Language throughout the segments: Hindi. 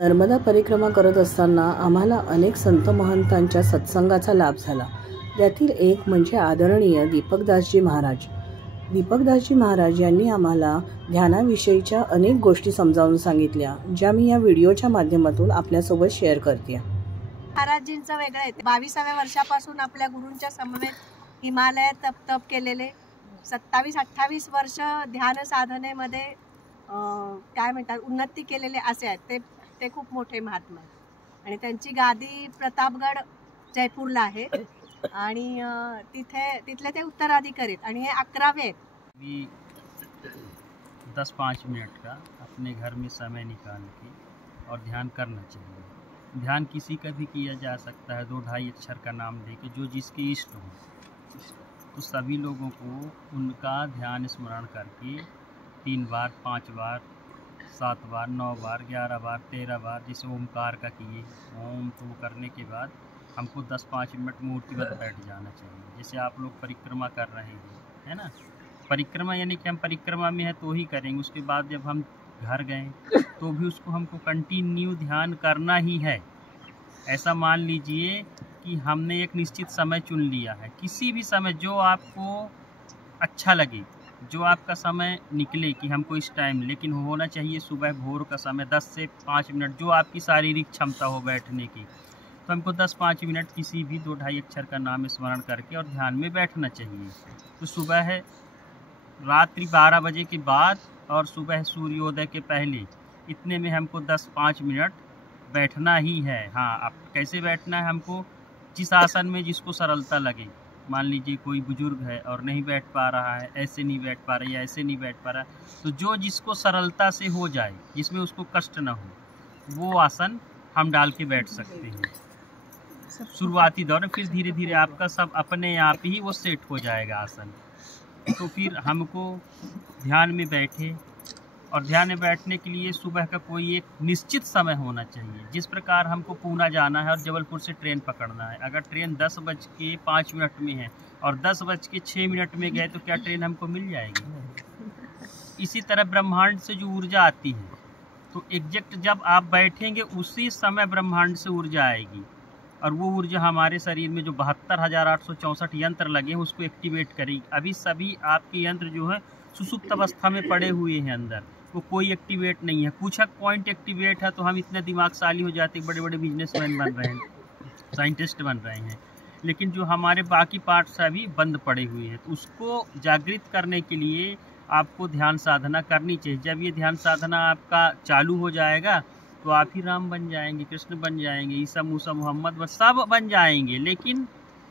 नर्मदा परिक्रमा करत असताना आम्हाला अनेक संत महंतांच्या सत्संगाचा लाभ झाला. त्यातील एक म्हणजे आदरणीय दीपकदासजी महाराज. दीपकदासजी महाराज यांनी आम्हाला ध्यानाविषयीच्या अनेक गोष्टी समजावून सांगितल्या, ज्या मी या व्हिडिओच्या माध्यमातून आपल्यासोबत शेअर करते. महाराजजींचं वेगळं आहे. 22व्या वर्षापासून आपल्या गुरूंच्या समवेत हिमालयात तप केलेले, 27-28 वर्ष ध्यान साधनेमध्ये काय म्हणतात उन्नती केलेले असे आहेत. ते खूप मोठे महात्मा आहेत आणि त्यांची गादी प्रतापगड जयपूरला आहे आणि तिथले ते उत्तराधिकारी आहेत आणि हे 11वे आहेत. 10-5 मिनट का अपने घर में समय निकाल के और ध्यान करना चाहिए. ध्यान किसी का भी किया जा सकता है, 2-2.5 अक्षर का नाम लेके, जो जिसके इष्ट हो. तो सभी लोगों को उनका ध्यान स्मरण करके 3 बार, 5 बार, 7 बार, 9 बार, 11 बार, 13 बार, जैसे ओमकार का किए ओम, तो करने के बाद हमको 10-5 मिनट मूर्तिवत बैठ जाना चाहिए. जैसे आप लोग परिक्रमा कर रहे हैं, है ना, परिक्रमा यानी कि हम परिक्रमा में है तो ही करेंगे. उसके बाद जब हम घर गए तो भी उसको हमको कंटिन्यू ध्यान करना ही है. ऐसा मान लीजिए कि हमने एक निश्चित समय चुन लिया है, किसी भी समय जो आपको अच्छा लगे, जो आपका समय निकले कि हमको इस टाइम, लेकिन होना चाहिए सुबह भोर का समय 10 से 5 मिनट, जो आपकी शारीरिक क्षमता हो बैठने की. तो हमको 10-5 मिनट किसी भी 2-2.5 अक्षर का नाम स्मरण करके और ध्यान में बैठना चाहिए. तो सुबह है, रात्रि 12 बजे के बाद और सुबह सूर्योदय के पहले, इतने में हमको 10-5 मिनट बैठना ही है. हाँ, अब कैसे बैठना है, हमको जिस आसन में जिसको सरलता लगे. मान लीजिए कोई बुजुर्ग है और नहीं बैठ पा रहा है, ऐसे नहीं बैठ पा रहा या ऐसे नहीं बैठ पा रहा, तो जो जिसको सरलता से हो जाए, जिसमें उसको कष्ट ना हो, वो आसन हम डाल के बैठ सकते हैं शुरुआती दौर में. फिर धीरे धीरे आपका सब अपने आप ही वो सेट हो जाएगा आसन. तो फिर हमको ध्यान में बैठे, और ध्यान में बैठने के लिए सुबह का कोई एक निश्चित समय होना चाहिए. जिस प्रकार हमको पूना जाना है और जबलपुर से ट्रेन पकड़ना है, अगर ट्रेन 10:05 में है और 10:06 में गए तो क्या ट्रेन हमको मिल जाएगी? इसी तरह ब्रह्मांड से जो ऊर्जा आती है, तो एग्जैक्ट जब आप बैठेंगे उसी समय ब्रह्मांड से ऊर्जा आएगी, और वो ऊर्जा हमारे शरीर में जो 72,864 यंत्र लगे हैं उसको एक्टिवेट करेगी. अभी सभी आपके यंत्र जो है सुसुप्त अवस्था में पड़े हुए हैं अंदर, वो कोई एक्टिवेट नहीं है. कुछ पॉइंट एक्टिवेट है तो हम इतने दिमागशाली हो जाते हैं, बड़े बड़े बिजनेसमैन बन रहे हैं, साइंटिस्ट बन रहे हैं. लेकिन जो हमारे बाकी पार्ट्स अभी बंद पड़े हुए हैं, तो उसको जागृत करने के लिए आपको ध्यान साधना करनी चाहिए. जब ये ध्यान साधना आपका चालू हो जाएगा तो आप ही राम बन जाएंगे, कृष्ण बन जाएंगे, ईसा मूसा मोहम्मद सब बन जाएंगे. लेकिन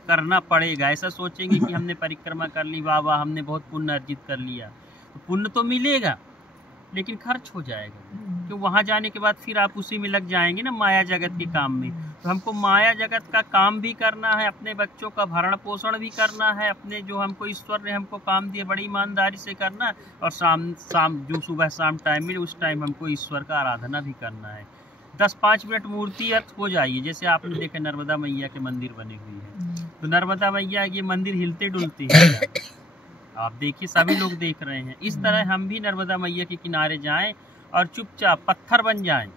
करना पड़ेगा. ऐसा सोचेंगे कि हमने परिक्रमा कर ली, वाह वाह हमने बहुत पुण्य अर्जित कर लिया, तो पुण्य तो मिलेगा लेकिन खर्च हो जाएगा. क्यों, वहाँ जाने के बाद फिर आप उसी में लग जाएंगे ना, माया जगत के काम में. तो हमको माया जगत का काम भी करना है, अपने बच्चों का भरण पोषण भी करना है, अपने जो हमको ईश्वर ने हमको काम दिए बड़ी ईमानदारी से करना है, और शाम जो सुबह शाम टाइम मिले उस टाइम हमको ईश्वर का आराधना भी करना है. 10-5 मिनट मूर्ति अर्थ हो जाइए. जैसे आपने देखा नर्मदा मैया के मंदिर बने हुए हैं, तो नर्मदा मैया ये मंदिर हिलते डुलते हैं, आप देखिए सभी लोग देख रहे हैं. इस तरह हम भी नर्मदा मैया के किनारे जाएं और चुपचाप पत्थर बन जाएं,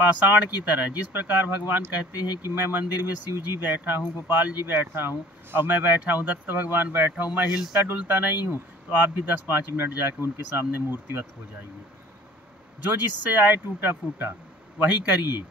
पाषाण की तरह. जिस प्रकार भगवान कहते हैं कि मैं मंदिर में शिव जी बैठा हूँ, गोपाल जी बैठा हूँ, और मैं बैठा हूँ, दत्त भगवान बैठा हूँ, मैं हिलता डुलता नहीं हूँ, तो आप भी 10-5 मिनट जाके उनके सामने मूर्तिवत हो जाइए. जो जिससे आए टूटा फूटा वही करिए,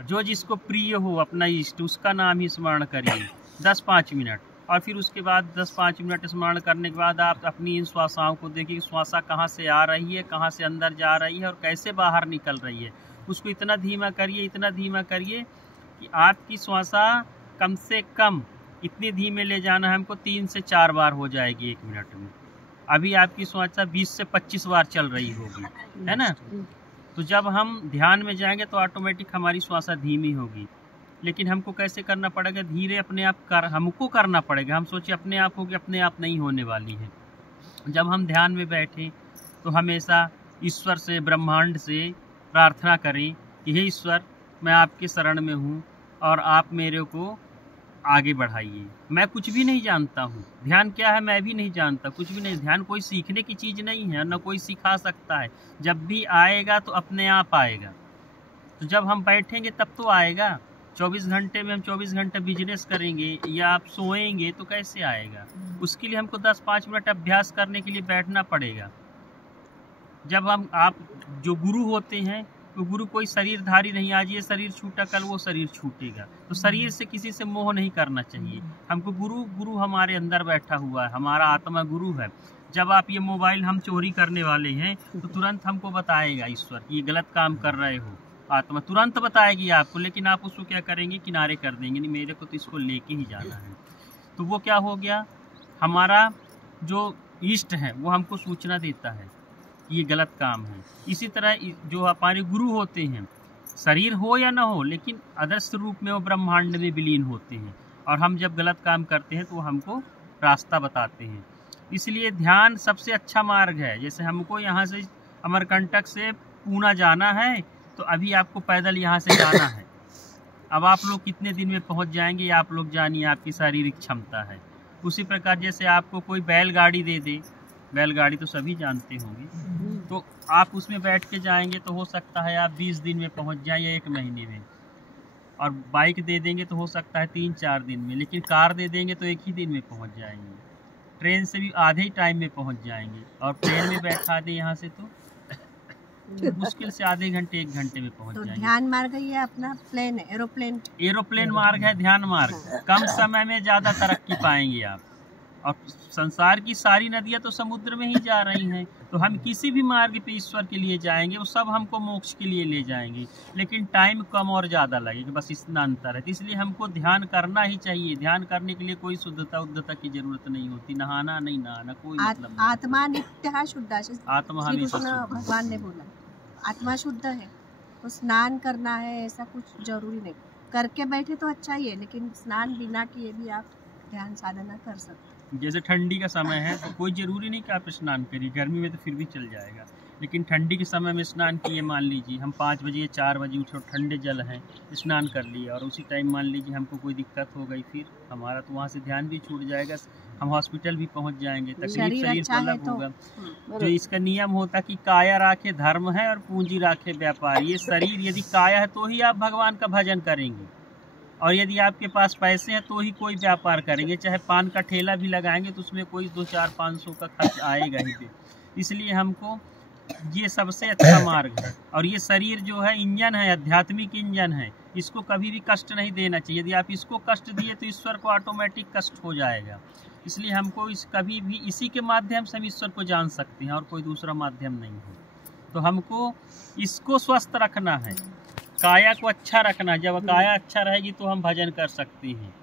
जो जिसको प्रिय हो अपना इष्ट उसका नाम ही स्मरण करिए 10-5 मिनट. और फिर उसके बाद 10-5 मिनट स्मरण करने के बाद आप अपनी इन श्वासाओं को देखिए, श्वासा कहाँ से आ रही है, कहाँ से अंदर जा रही है और कैसे बाहर निकल रही है. उसको इतना धीमा करिए, इतना धीमा करिए कि आपकी श्वासा कम से कम इतनी धीमे ले जाना है हमको 3 से 4 बार हो जाएगी 1 मिनट में. अभी आपकी श्वासा 20 से 25 बार चल रही होगी, है ना. तो जब हम ध्यान में जाएंगे तो ऑटोमेटिक हमारी श्वासा धीमी होगी. लेकिन हमको कैसे करना पड़ेगा, धीरे अपने आप हमको करना पड़ेगा. हम सोचे अपने आप होगी, अपने आप नहीं होने वाली है. जब हम ध्यान में बैठें तो हमेशा ईश्वर से, ब्रह्मांड से प्रार्थना करें कि हे ईश्वर, मैं आपके शरण में हूँ और आप मेरे को आगे बढ़ाइए. मैं कुछ भी नहीं जानता हूँ, ध्यान क्या है मैं भी नहीं जानता, कुछ भी नहीं. ध्यान कोई सीखने की चीज़ नहीं है, न कोई सिखा सकता है. जब भी आएगा तो अपने आप आएगा. तो जब हम बैठेंगे तब तो आएगा। 24 घंटे में हम 24 घंटे बिजनेस करेंगे या आप सोएंगे तो कैसे आएगा? उसके लिए हमको 10-5 मिनट अभ्यास करने के लिए बैठना पड़ेगा। जब आप जो गुरु होते हैं तो गुरु कोई शरीरधारी नहीं, आज ये शरीर छूटा कल वो शरीर छूटेगा। तो शरीर से किसी से मोह नहीं करना चाहिए हमको। गुरु हमारे अंदर बैठा हुआ है, हमारा आत्मा गुरु है। जब आप ये मोबाइल हम चोरी करने वाले हैं तो तुरंत हमको बताएगा ईश्वर कि ये गलत काम कर रहे हो, आत्मा तुरंत बताएगी आपको। लेकिन आप उसको क्या करेंगे? किनारे कर देंगे, नहीं मेरे को तो इसको लेके ही जाना है। तो वो क्या हो गया? हमारा जो इष्ट है वो हमको सूचना देता है ये गलत काम है। इसी तरह जो हमारे गुरु होते हैं, शरीर हो या ना हो, लेकिन आदर्श रूप में वो ब्रह्मांड में विलीन होते हैं। और हम जब गलत काम करते हैं तो वो हमको रास्ता बताते हैं। इसलिए ध्यान सबसे अच्छा मार्ग है। जैसे हमको यहाँ से अमरकंटक से पूना जाना है तो अभी आपको पैदल यहाँ से जाना है। अब आप लोग कितने दिन में पहुँच जाएंगे आप लोग जानिए, आपकी शारीरिक क्षमता है। उसी प्रकार जैसे आपको कोई बैलगाड़ी दे दे, बैलगाड़ी तो सभी जानते होंगे, तो आप उसमें बैठ के जाएंगे तो हो सकता है आप 20 दिन में पहुंच जाएं या 1 महीने में। और बाइक दे देंगे तो हो सकता है 3-4 दिन में। लेकिन कार दे देंगे तो 1 ही दिन में पहुंच जाएंगे। ट्रेन से भी आधे ही टाइम में पहुंच जाएंगे। और ट्रेन में बैठा दें यहाँ से तो मुश्किल से आधे घंटे 1 घंटे में पहुंच जाएंगे। ध्यान मार्ग ये अपना प्लेन है, एरोप्लेन मार्ग है ध्यान मार्ग। कम समय में ज़्यादा तरक्की पाएंगे आप। और संसार की सारी नदियां तो समुद्र में ही जा रही हैं। तो हम किसी भी मार्ग पे ईश्वर के लिए जाएंगे वो सब हमको मोक्ष के लिए ले जाएंगे, लेकिन टाइम कम और ज़्यादा लगेगा, बस इतना अंतर है। इसलिए हमको ध्यान करना ही चाहिए। ध्यान करने के लिए कोई शुद्धता की जरूरत नहीं होती, नहाना नहीं नहाना कोई मतलब नहीं। आत्मा नित्य शुद्ध, आत्मा हमेशा भगवान ने बोला आत्मा शुद्ध है तो स्नान करना है, ऐसा कुछ जरूरी नहीं। करके बैठे तो अच्छा ही है, लेकिन स्नान बिना किए भी आप ध्यान साधना कर सकते। जैसे ठंडी का समय है तो कोई ज़रूरी नहीं कि आप स्नान करिए, गर्मी में तो फिर भी चल जाएगा। लेकिन ठंडी के समय में स्नान किए, मान लीजिए हम 5 बजे 4 बजे उठे, ठंडे जल हैं, स्नान कर लिए और उसी टाइम मान लीजिए हमको कोई दिक्कत हो गई, फिर हमारा तो वहाँ से ध्यान भी छूट जाएगा, हम हॉस्पिटल भी पहुँच जाएंगे, तकलीफ शरीर को अलग होगा। जो इसका नियम होता कि काया राखे धर्म है और पूंजी राखे व्यापार। ये शरीर यदि काया है तो ही आप भगवान का भजन करेंगे, और यदि आपके पास पैसे हैं तो ही कोई व्यापार करेंगे। चाहे पान का ठेला भी लगाएंगे तो उसमें कोई 2-4-500 का खर्च आएगा ही पे। इसलिए हमको ये सबसे अच्छा मार्ग है। और ये शरीर जो है इंजन है, आध्यात्मिक इंजन है, इसको कभी भी कष्ट नहीं देना चाहिए। यदि आप इसको कष्ट दिए तो ईश्वर को ऑटोमेटिक कष्ट हो जाएगा। इसलिए हमको कभी भी इसी के माध्यम से हम ईश्वर को जान सकते हैं और कोई दूसरा माध्यम नहीं है। तो हमको इसको स्वस्थ रखना है, काया को अच्छा रखना। जब काया अच्छा रहेगी तो हम भजन कर सकते हैं।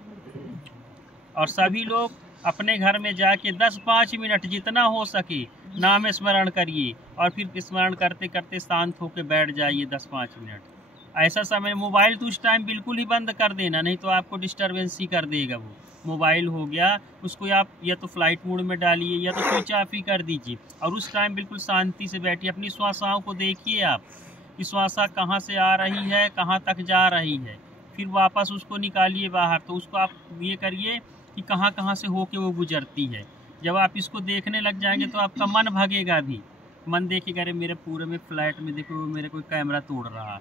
और सभी लोग अपने घर में जाके 10-5 मिनट जितना हो सके नाम स्मरण करिए और फिर स्मरण करते करते शांत होकर बैठ जाइए 10-5 मिनट। ऐसा समय मोबाइल तो उस टाइम बिल्कुल ही बंद कर देना, नहीं तो आपको डिस्टर्बेंस ही कर देगा वो। मोबाइल हो गया उसको आप या तो फ्लाइट मोड में डालिए या तो स्विच ऑफ ही कर दीजिए और उस टाइम बिल्कुल शांति से बैठिए। अपनी श्वासाओं को देखिए आप कि श्वासा कहाँ से आ रही है, कहाँ तक जा रही है, फिर वापस उसको निकालिए बाहर। तो उसको आप ये करिए कि कहाँ कहाँ से होके वो गुजरती है। जब आप इसको देखने लग जाएंगे तो आपका मन भगेगा भी। मन देखेगा अरे मेरे पूरे में फ्लैट में देखो मेरे कोई कैमरा तोड़ रहा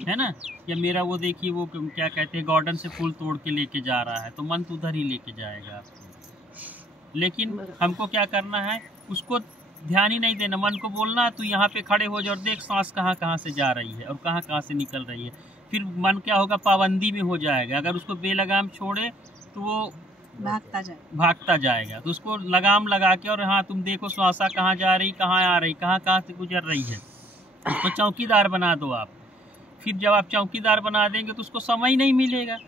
है ना, या मेरा वो देखिए वो क्या कहते हैं गार्डन से फूल तोड़ के लेके जा रहा है, तो मन तो उधर ही लेके जाएगा आपको। लेकिन हमको क्या करना है, उसको ध्यान ही नहीं देना। मन को बोलना तू यहाँ पे खड़े हो जा और देख सांस कहाँ कहाँ से जा रही है और कहाँ कहाँ से निकल रही है। फिर मन क्या होगा, पाबंदी में हो जाएगा। अगर उसको बेलगाम छोड़े तो वो भागता जाएगा। तो उसको लगाम लगा के और हाँ तुम देखो श्वासा कहाँ जा रही, कहाँ आ रही, कहाँ कहाँ से गुजर रही है। उसको चौकीदार बना दो आप। फिर जब आप चौकीदार बना देंगे तो उसको समय नहीं मिलेगा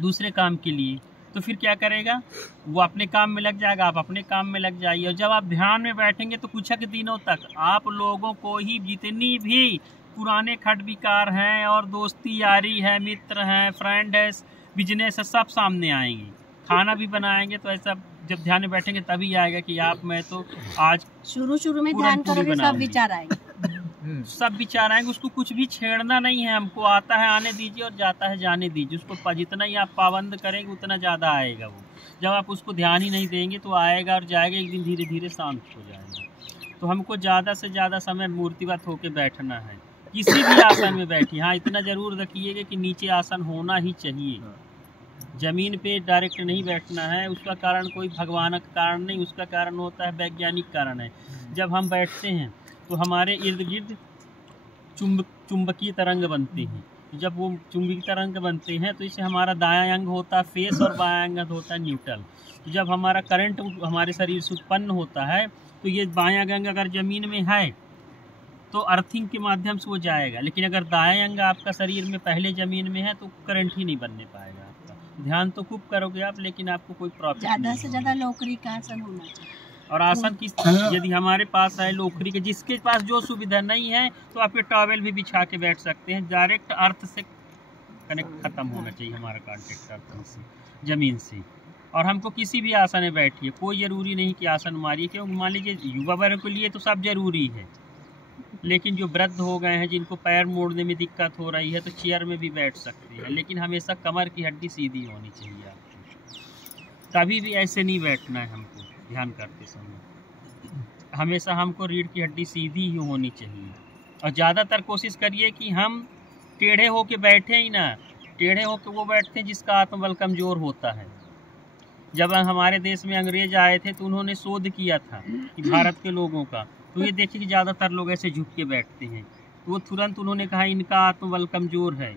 दूसरे काम के लिए। तो फिर क्या करेगा, वो अपने काम में लग जाएगा, आप अपने काम में लग जाइए। और जब आप ध्यान में बैठेंगे तो कुछ के दिनों तक आप लोगों को ही जितनी भी पुराने खट विकार हैं और दोस्ती यारी है, मित्र हैं, फ्रेंड है, बिजनेस है, सब सामने आएंगे। खाना भी बनाएंगे तो ऐसा जब ध्यान में बैठेंगे तभी आएगा कि आप मैं तो आज शुरू में ध्यान करोगे सब विचार आएंगे सब विचार आएंगे। उसको कुछ भी छेड़ना नहीं है, हमको आता है आने दीजिए और जाता है जाने दीजिए। उसको जितना ही आप पाबंद करेंगे उतना ज़्यादा आएगा वो। जब आप उसको ध्यान ही नहीं देंगे तो आएगा और जाएगा, एक दिन धीरे धीरे शांत हो जाएगा। तो हमको ज़्यादा से ज़्यादा समय मूर्तिवत होकर बैठना है किसी भी आसन में बैठिए, हाँ इतना जरूर रखिएगा कि नीचे आसन होना ही चाहिए। जमीन पे डायरेक्ट नहीं बैठना है। उसका कारण कोई भगवान का कारण नहीं, उसका कारण होता है वैज्ञानिक कारण है। जब हम बैठते हैं तो हमारे इर्द गिर्द चुंबकीय तरंग बनते हैं। जब वो चुंबकीय तरंग बनते हैं तो इससे हमारा दायां अंग होता है फेस और बायां अंग होता है न्यूट्रल। तो जब हमारा करंट हमारे शरीर से उत्पन्न होता है तो ये बायां अंग अगर ज़मीन में है तो अर्थिंग के माध्यम से वो जाएगा, लेकिन अगर दायां अंग आपका शरीर में पहले ज़मीन में है तो करंट ही नहीं बनने पाएगा। आपका ध्यान तो खूब करोगे आप, लेकिन आपको कोई प्रॉब्लम ज़्यादा से ज़्यादा लोकरी का आसन होना चाहिए। और आसन की यदि हमारे पास है लोकरी के, जिसके पास जो सुविधा नहीं है तो आप ये टॉवेल भी बिछा के बैठ सकते हैं। डायरेक्ट अर्थ से कनेक्ट खत्म होना चाहिए हमारा कॉन्टेक्ट अर्थ से, ज़मीन से। और हमको किसी भी आसन में बैठिए, कोई ज़रूरी नहीं कि आसन मारिए, क्योंकि मान लीजिए युवा वर्ग के लिए तो सब जरूरी है, लेकिन जो वृद्ध हो गए हैं जिनको पैर मोड़ने में दिक्कत हो रही है तो चेयर में भी बैठ सकते हैं। लेकिन हमेशा कमर की हड्डी सीधी होनी चाहिए आपकी, कभी भी ऐसे नहीं बैठना है हमको। ध्यान करते समय हमेशा हमको रीढ़ की हड्डी सीधी ही होनी चाहिए। और ज़्यादातर कोशिश करिए कि हम टेढ़े होके बैठे ही ना। टेढ़े होके वो बैठते हैं जिसका आत्मबल कमज़ोर होता है। जब हमारे देश में अंग्रेज आए थे तो उन्होंने शोध किया था कि भारत के लोगों का, तो ये देखिए कि ज़्यादातर लोग ऐसे झुक के बैठते हैं। तो वो तुरंत उन्होंने कहा इनका आत्मबल कमज़ोर है,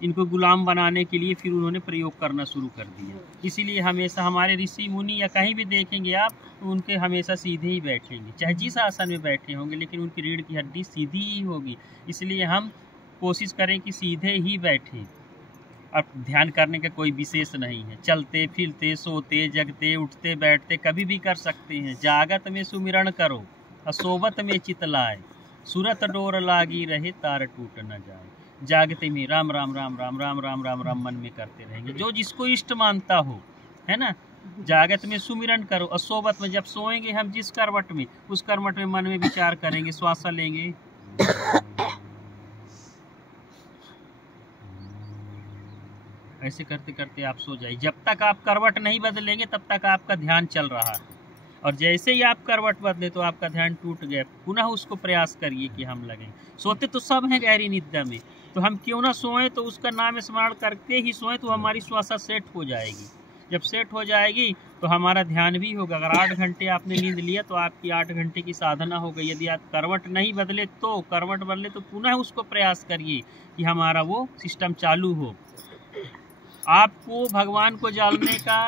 इनको गुलाम बनाने के लिए फिर उन्होंने प्रयोग करना शुरू कर दिया। इसीलिए हमेशा हमारे ऋषि मुनि या कहीं भी देखेंगे आप तो उनके हमेशा सीधे ही बैठेंगे, चाहे जिस आसन में बैठे होंगे, लेकिन उनकी रीढ़ की हड्डी सीधी ही होगी। इसलिए हम कोशिश करें कि सीधे ही बैठें। अब ध्यान करने का कोई विशेष नहीं है, चलते फिरते सोते जगते उठते बैठते कभी भी कर सकते हैं। जागत में सुमिरन करो असोबत में चित लाए, सूरत डोर लागी रहे तार टूट न जाए। जागते में राम राम राम राम राम राम राम राम मन में करते रहेंगे, जो जिसको इष्ट मानता हो, है ना। जागत में सुमिरन करो, असोबत में जब सोएंगे हम जिस करवट में, उस करवट में मन में विचार करेंगे, श्वास लेंगे, ऐसे करते करते आप सो जाइए। जब तक आप करवट नहीं बदलेंगे तब तक आपका ध्यान चल रहा है, और जैसे ही आप करवट बदले तो आपका ध्यान टूट गया। पुनः उसको प्रयास करिए कि हम लगें। सोते तो सब हैं गहरी निद्रा में, तो हम क्यों ना सोएं, तो उसका नाम स्मरण करके ही सोएं, तो हमारी श्वासा सेट हो जाएगी। जब सेट हो जाएगी तो हमारा ध्यान भी होगा। अगर 8 घंटे आपने नींद लिया तो आपकी 8 घंटे की साधना हो गई। यदि आप करवट नहीं बदले तो करवट बदले तो पुनः उसको प्रयास करिए कि हमारा वो सिस्टम चालू हो। आपको भगवान को जानने का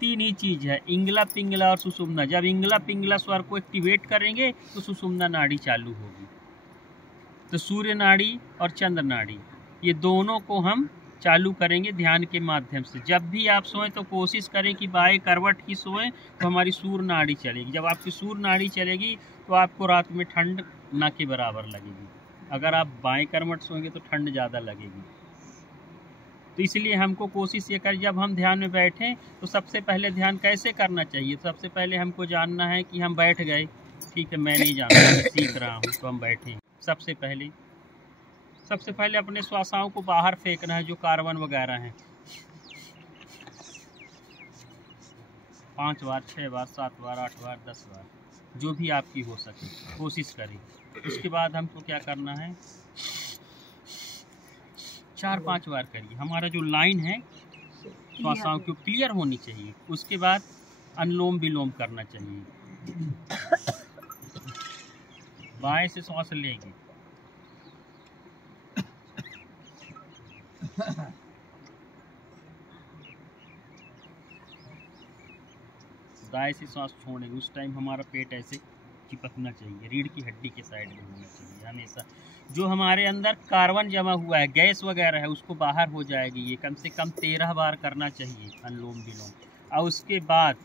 3 ही चीज़ है, इंगला पिंगला और सुषुम्ना। जब इंगला पिंगला स्वर को एक्टिवेट करेंगे तो सुषुम्ना नाड़ी चालू होगी। तो सूर्य नाड़ी और चंद्र नाड़ी, ये दोनों को हम चालू करेंगे ध्यान के माध्यम से। जब भी आप सोएं तो कोशिश करें कि बाएं करवट ही सोएं, तो हमारी सूर्य नाड़ी चलेगी। जब आपकी सूर्य नाड़ी चलेगी तो आपको रात में ठंड ना के बराबर लगेगी। अगर आप बाएं करवट सोएंगे तो ठंड ज़्यादा लगेगी। तो इसलिए हमको कोशिश ये कर, जब हम ध्यान में बैठें तो सबसे पहले ध्यान कैसे करना चाहिए। सबसे पहले हमको जानना है कि हम बैठ गए, ठीक है, मैं नहीं जानता, मैं सीख रहा हूँ, तो हम बैठें। सबसे पहले अपने श्वासाओं को बाहर फेंकना है, जो कार्बन वगैरह हैं। 5 बार, 6 बार, 7 बार, 8 बार, 10 बार, जो भी आपकी हो सके कोशिश करें। उसके बाद हमको क्या करना है, 4-5 बार करिए। हमारा जो लाइन है श्वासाओं की क्लियर होनी चाहिए। उसके बाद अनुलोम विलोम करना चाहिए। बाएं से श्वास लेंगे, दाएं से सांस छोड़ेंगे। उस टाइम हमारा पेट ऐसे चिपकना चाहिए, रीढ़ की हड्डी के साइड में होना चाहिए हमेशा। जो हमारे अंदर कार्बन जमा हुआ है, गैस वगैरह है, उसको बाहर हो जाएगी। ये कम से कम 13 बार करना चाहिए अनुलोम विलोम। और उसके बाद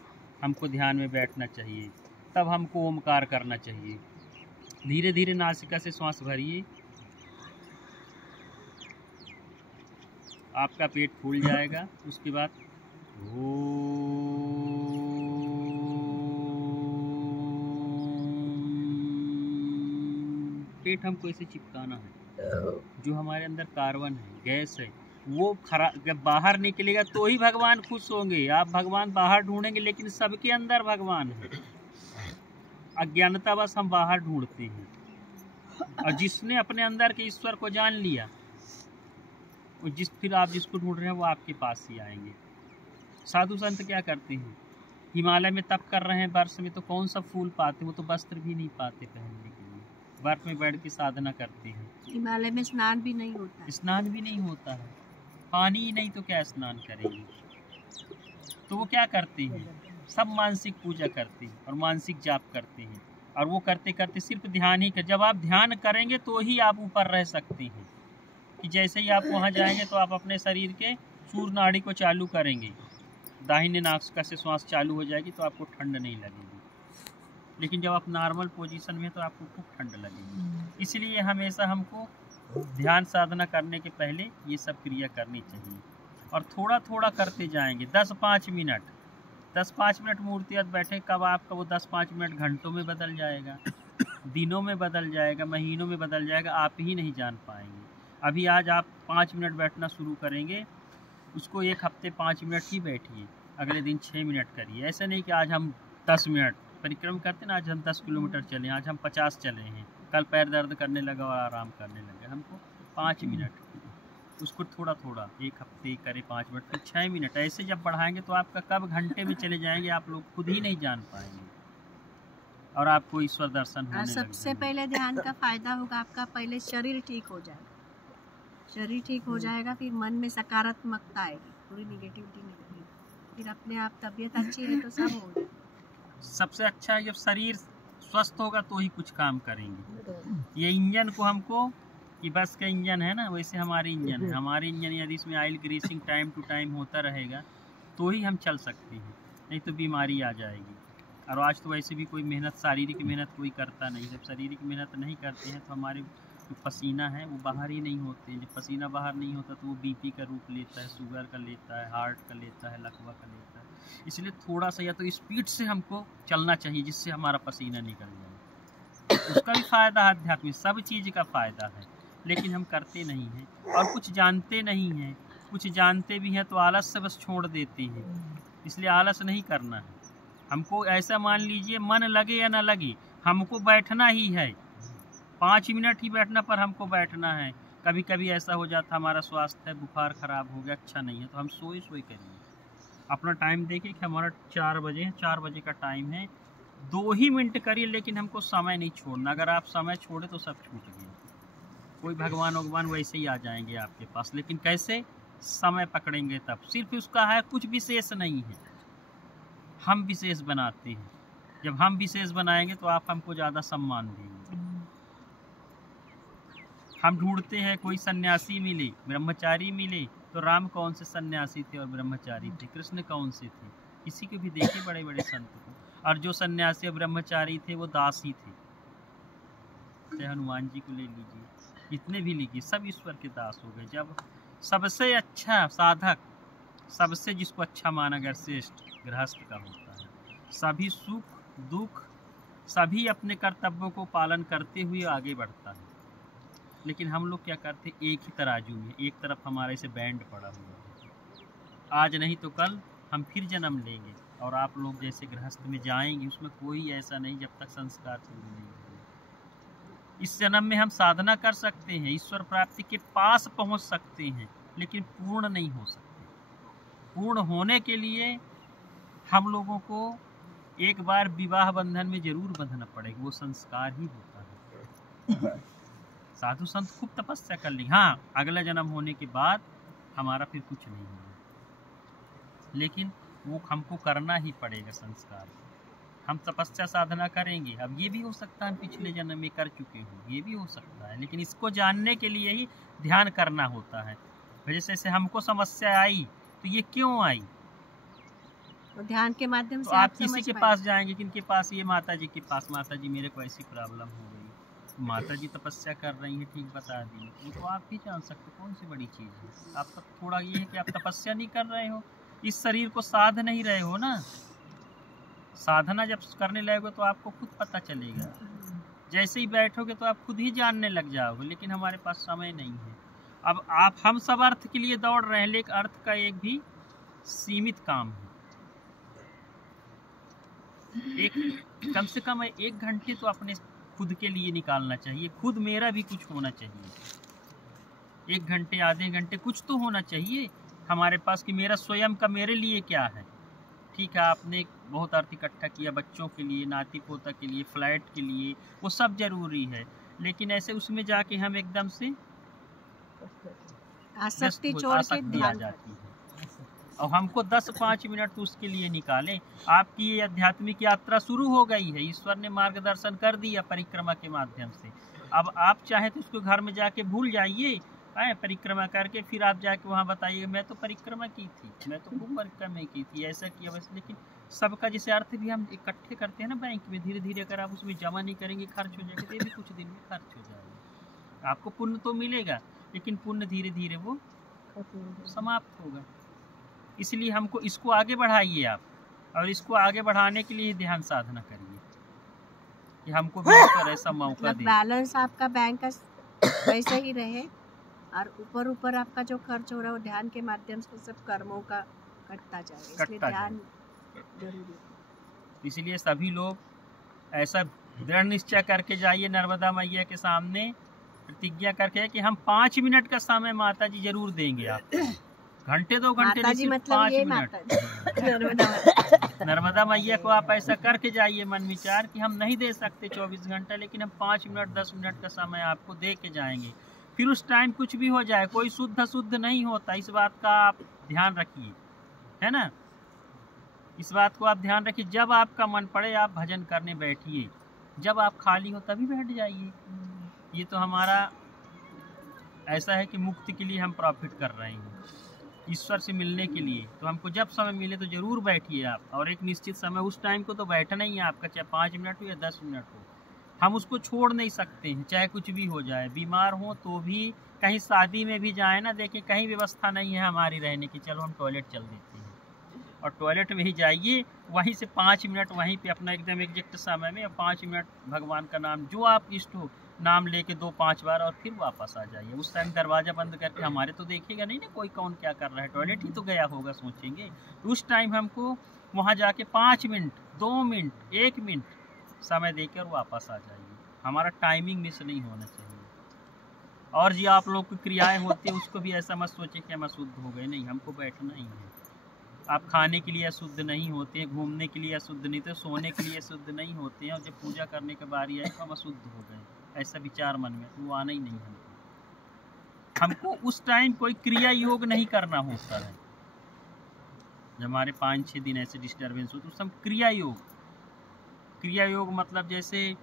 हमको ध्यान में बैठना चाहिए। तब हमको ओमकार करना चाहिए। धीरे धीरे नासिका से सांस भरिए, आपका पेट फूल जाएगा। उसके बाद पेट हमको ऐसे चिपकाना है। जो हमारे अंदर कार्बन है, गैस है, वो जब बाहर निकलेगा तो ही भगवान खुश होंगे। आप भगवान बाहर ढूंढेंगे, लेकिन सबके अंदर भगवान है। अज्ञानता बस हम बाहर ढूंढते हैं। और जिसने अपने अंदर के ईश्वर को जान लिया, फिर आप जिसको ढूंढ रहे हैं वो आपके पास ही आएंगे। साधु संत क्या करते हैं, हिमालय में तप कर रहे हैं वर्ष में, तो कौन सा फूल पाते, वो तो वस्त्र भी नहीं पाते पहनने के लिए, बर्फ में बैठ के साधना करते हैं। हिमालय में स्नान भी नहीं होता है। स्नान भी नहीं होता है, पानी ही नहीं तो क्या स्नान करेंगे। तो वो क्या करते हैं, सब मानसिक पूजा करते हैं और मानसिक जाप करते हैं, और वो करते करते सिर्फ ध्यान ही कर। जब आप ध्यान करेंगे तो ही आप ऊपर रह सकते हैं, कि जैसे ही आप वहाँ जाएंगे तो आप अपने शरीर के सूर्य नाड़ी को चालू करेंगे, दाहिने नासिका से श्वास चालू हो जाएगी तो आपको ठंड नहीं लगेगी। लेकिन जब आप नॉर्मल पोजीशन में तो आपको खूब ठंड लगेगी। इसलिए हमेशा हमको ध्यान साधना करने के पहले ये सब क्रिया करनी चाहिए, और थोड़ा थोड़ा करते जाएंगे। 10-5 मिनट मूर्तियात बैठे, कब आपका वो 10-5 मिनट घंटों में बदल जाएगा, दिनों में बदल जाएगा, महीनों में बदल जाएगा, आप ही नहीं जान पाएंगे। अभी आज आप 5 मिनट बैठना शुरू करेंगे, उसको एक हफ्ते 5 मिनट ही बैठिए, अगले दिन 6 मिनट करिए। ऐसे नहीं कि आज हम 10 मिनट परिक्रम करते ना, आज हम 10 किलोमीटर चले, आज हम 50 चले हैं, कल पैर दर्द करने लगा और आराम करने लगे। हमको 5 मिनट, उसको थोड़ा थोड़ा एक हफ्ते करे 5 मिनट, फिर 6 मिनट, ऐसे जब बढ़ाएंगे तो आपका कब घंटे में चले जाएंगे आप लोग खुद ही नहीं जान पाएंगे, और आपको ईश्वर दर्शन होने लगेगा। सबसे पहले ध्यान का फायदा होगा आपका, पहले शरीर ठीक हो जाएगा। शरीर ठीक हो जाएगा, फिर मन में सकारात्मकता आएगी, पूरी निगेटिविटी नहीं लगेगी, फिर अपने आप तबीयत अच्छी है तो सब हो जाएगा। सबसे अच्छा है जब शरीर स्वस्थ होगा तो ही कुछ काम करेंगे। ये इंजन को हमको, कि बस का इंजन है ना, वैसे हमारी इंजन है। हमारी इंजन यदि इसमें oil greasing time to time होता रहेगा तो ही हम चल सकते हैं, नहीं तो बीमारी आ जाएगी। और आज तो वैसे भी कोई मेहनत, शारीरिक मेहनत कोई करता नहीं। जब शारीरिक मेहनत नहीं करते हैं तो हमारे जो पसीना है वो बाहर ही नहीं होते हैं। जब पसीना बाहर नहीं होता तो वो बीपी का रूप लेता है, शुगर का लेता है, हार्ट का लेता है, लकवा का लेता है। इसलिए थोड़ा सा या तो स्पीड से हमको चलना चाहिए जिससे हमारा पसीना निकल जाए। उसका भी फायदा है, आध्यात्मिक सब चीज़ का फायदा है, लेकिन हम करते नहीं हैं और कुछ जानते नहीं हैं। कुछ जानते भी हैं तो आलस से बस छोड़ देते हैं। इसलिए आलस नहीं करना है हमको। ऐसा मान लीजिए, मन लगे या ना लगे, हमको बैठना ही है। 5 मिनट ही बैठना, पर हमको बैठना है। कभी कभी ऐसा हो जाता हमारा स्वास्थ्य है, बुखार खराब हो गया, अच्छा नहीं है, तो हम सोए करिए। अपना टाइम देखिए कि हमारा 4 बजे है, 4 बजे का टाइम है, 2 ही मिनट करिए, लेकिन हमको समय नहीं छोड़ना। अगर आप समय छोड़े तो सब छूट गया। कोई भगवान वैसे ही आ जाएंगे आपके पास, लेकिन कैसे, समय पकड़ेंगे तब। सिर्फ उसका है, कुछ विशेष नहीं है, हम विशेष बनाते हैं। जब हम विशेष बनाएंगे तो आप हमको ज़्यादा सम्मान देंगे। हम ढूंढते हैं कोई सन्यासी मिले, ब्रह्मचारी मिले, तो राम कौन से सन्यासी थे और ब्रह्मचारी थे, कृष्ण कौन से थे, किसी को भी देखे बड़े बड़े संत को। और जो सन्यासी और ब्रह्मचारी थे वो दास ही थे। चाहे हनुमान जी को ले लीजिए, जितने भी लीजिए, सब ईश्वर के दास हो गए। जब सबसे अच्छा साधक, सबसे जिसको अच्छा माना गया श्रेष्ठ गृहस्थ का होता है। सभी सुख दुख, सभी अपने कर्तव्यों को पालन करते हुए आगे बढ़ता है। लेकिन हम लोग क्या करते, एक ही तराजू में, एक तरफ हमारे से बैंड पड़ा हुआ है। आज नहीं तो कल हम फिर जन्म लेंगे, और आप लोग जैसे गृहस्थ में जाएंगे, उसमें कोई ऐसा नहीं जब तक संस्कार पूरे नहीं होंगे। इस जन्म में हम साधना कर सकते हैं, ईश्वर प्राप्ति के पास पहुंच सकते हैं, लेकिन पूर्ण नहीं हो सकते। पूर्ण होने के लिए हम लोगों को एक बार विवाह बंधन में जरूर बंधना पड़ेगा, वो संस्कार ही होता है। साधु संत खूब तपस्या कर ली, हाँ, अगला जन्म होने के बाद हमारा फिर कुछ नहीं होगा, लेकिन वो हमको करना ही पड़ेगा संस्कार। हम तपस्या साधना करेंगे। अब ये भी हो सकता है हम पिछले जन्म में कर चुके हों, ये भी हो सकता है, लेकिन इसको जानने के लिए ही ध्यान करना होता है। जैसे हमको समस्या आई तो ये क्यों आई, तो ध्यान के माध्यम से तो आप किसी के पास जाएंगे, किनके पास, ये माता जी के पास, माता जी मेरे को ऐसी प्रॉब्लम हो गई, माता जी तपस्या कर रही है, ठीक बता दी, ये तो आप ही जान सकते कौन सी बड़ी चीज़ है। आप तक थोड़ा ये है कि आप तपस्या नहीं कर रहे हो, इस शरीर को साध नहीं रहे हो ना। साधना जब करने लगोगे तो आपको खुद पता चलेगा। जैसे ही बैठोगे तो आप खुद ही जानने लग जाओगे, लेकिन हमारे पास समय नहीं है। अब हम सब अर्थ के लिए दौड़ रहे हैं, लेकिन अर्थ का एक भी सीमित काम है। एक कम से कम 1 घंटे तो अपने खुद के लिए निकालना चाहिए, खुद मेरा भी कुछ होना चाहिए। 1 घंटे आधे घंटे कुछ तो होना चाहिए हमारे पास कि मेरा स्वयं का मेरे लिए क्या है। ठीक है, आपने बहुत अर्थ इकट्ठा किया बच्चों के लिए, नाती पोता के लिए, फ्लैट के लिए, वो सब जरूरी है, लेकिन ऐसे उसमें जाके हम एकदम से आसक्ति छोड़ के आ ध्यान जाती है। और हमको 10-5 मिनट तो उसके लिए निकालें। आपकी ये आध्यात्मिक यात्रा शुरू हो गई है, ईश्वर ने मार्गदर्शन कर दिया परिक्रमा के माध्यम से। अब आप चाहे तो उसको घर में जाके भूल जाइए, परिक्रमा करके फिर आप जाके वहाँ बताइए मैं तो परिक्रमा की थी, मैं तो खूब परिक्रमा की थी, ऐसा किया वैसे। लेकिन सबका जैसे अर्थ भी हम इकट्ठे करते हैं ना बैंक में, धीरे धीरे अगर आप उसमें जमा नहीं करेंगे खर्च हो जाएगा, तो ये भी कुछ दिन में खर्च हो जाएगा। आपको पुण्य तो मिलेगा, लेकिन पुण्य धीरे धीरे वो समाप्त होगा। इसलिए हमको इसको आगे बढ़ाइए आप, और इसको आगे बढ़ाने के लिए ध्यान साधना करिए कि हमको भी ऐसा मौका दे। बैलेंस आपका बैंक का वैसे ही रहे, और ऊपर ऊपर आपका जो खर्च हो रहा है वो ध्यान के माध्यम से सब कर्मों का कटता जाए, इसलिए ध्यान जरूरी है। इसलिए सभी लोग ऐसा दृढ़ निश्चय करके जाइए नर्मदा मैया के सामने, प्रतिज्ञा करके कि हम 5 मिनट का समय माता जी जरूर देंगे आपको। घंटे 2 घंटे माता जी मतलब 5 ये मिनट माता नर्मदा मैया को आप ऐसा करके जाइए मन विचार कि हम नहीं दे सकते 24 घंटा, लेकिन हम 5 मिनट 10 मिनट का समय आपको दे के जाएंगे। फिर उस टाइम कुछ भी हो जाए, कोई शुद्ध अशुद्ध नहीं होता, इस बात का आप ध्यान रखिए, है ना। इस बात को आप ध्यान रखिए। जब आपका मन पड़े आप भजन करने बैठिए, जब आप खाली हो तभी बैठ जाइए। ये तो हमारा ऐसा है कि मुक्ति के लिए हम प्रॉफिट कर रहे हैं, ईश्वर से मिलने के लिए। तो हमको जब समय मिले तो जरूर बैठिए आप, और एक निश्चित समय उस टाइम को तो बैठना ही है आपका, चाहे 5 मिनट हो या 10 मिनट हो। हम उसको छोड़ नहीं सकते हैं, चाहे कुछ भी हो जाए, बीमार हो तो भी, कहीं शादी में भी जाए ना, देखिए कहीं व्यवस्था नहीं है हमारी रहने की, चलो हम टॉयलेट चल देते हैं, और टॉयलेट में ही जाइए, वहीं से 5 मिनट वहीं पे अपना एकदम एग्जैक्ट समय में 5 मिनट भगवान का नाम, जो आप इष्ट हो नाम लेके 2-5 बार, और फिर वापस आ जाइए। उस टाइम दरवाजा बंद करके, हमारे तो देखेगा नहीं ना कोई कौन क्या कर रहा है, टॉयलेट ही तो गया होगा सोचेंगे। तो उस टाइम हमको वहाँ जाके 5 मिनट 2 मिनट 1 मिनट समय देकर वापस आ जाइए। हमारा टाइमिंग मिस नहीं होना चाहिए। और जी आप लोग की क्रियाएं होती है, उसको भी ऐसा मत सोचे कि हम अशुद्ध हो गए, नहीं, हमको बैठना ही है। आप खाने के लिए अशुद्ध नहीं होते, घूमने के लिए अशुद्ध नहीं थे, सोने के लिए अशुद्ध नहीं होते हैं, और जब पूजा करने की बारी आई तो हम अशुद्ध हो गए, ऐसा विचार मन में वो आना ही नहीं हमको। उस टाइम कोई क्रिया योग नहीं करना होता है। जब हमारे 5-6 दिन ऐसे डिस्टर्बेंस हो तो उस समय क्रिया योग मतलब जैसे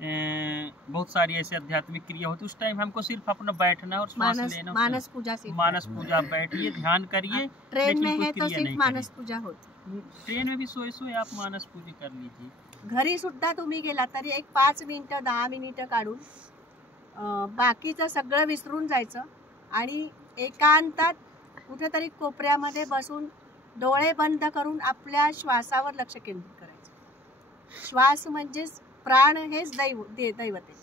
बहुत सारी ऐसे आध्यात्मिक क्रिया होती है, उस टाइम हमको सिर्फ अपना बैठना और श्वास लेना। मानस पूजा बैठिए, ध्यान करिए। ट्रेन में है तो सिर्फ मानस पूजा होती, ट्रेन में भी सोय आप मानस पूजा कर लीजिए। घरी सुद्धा तुम्ही गेला तरी एक 5 मिनिटं 10 मिनिटं काढून बाकीचं सगळं विसरून जायचं, आणि एकांतात कुठेतरी कोपऱ्यामध्ये बसून डोळे बंद करून आपल्या श्वासावर लक्ष केंद्रित करायचं। श्वास म्हणजेच प्राण हेच दैवत आहे।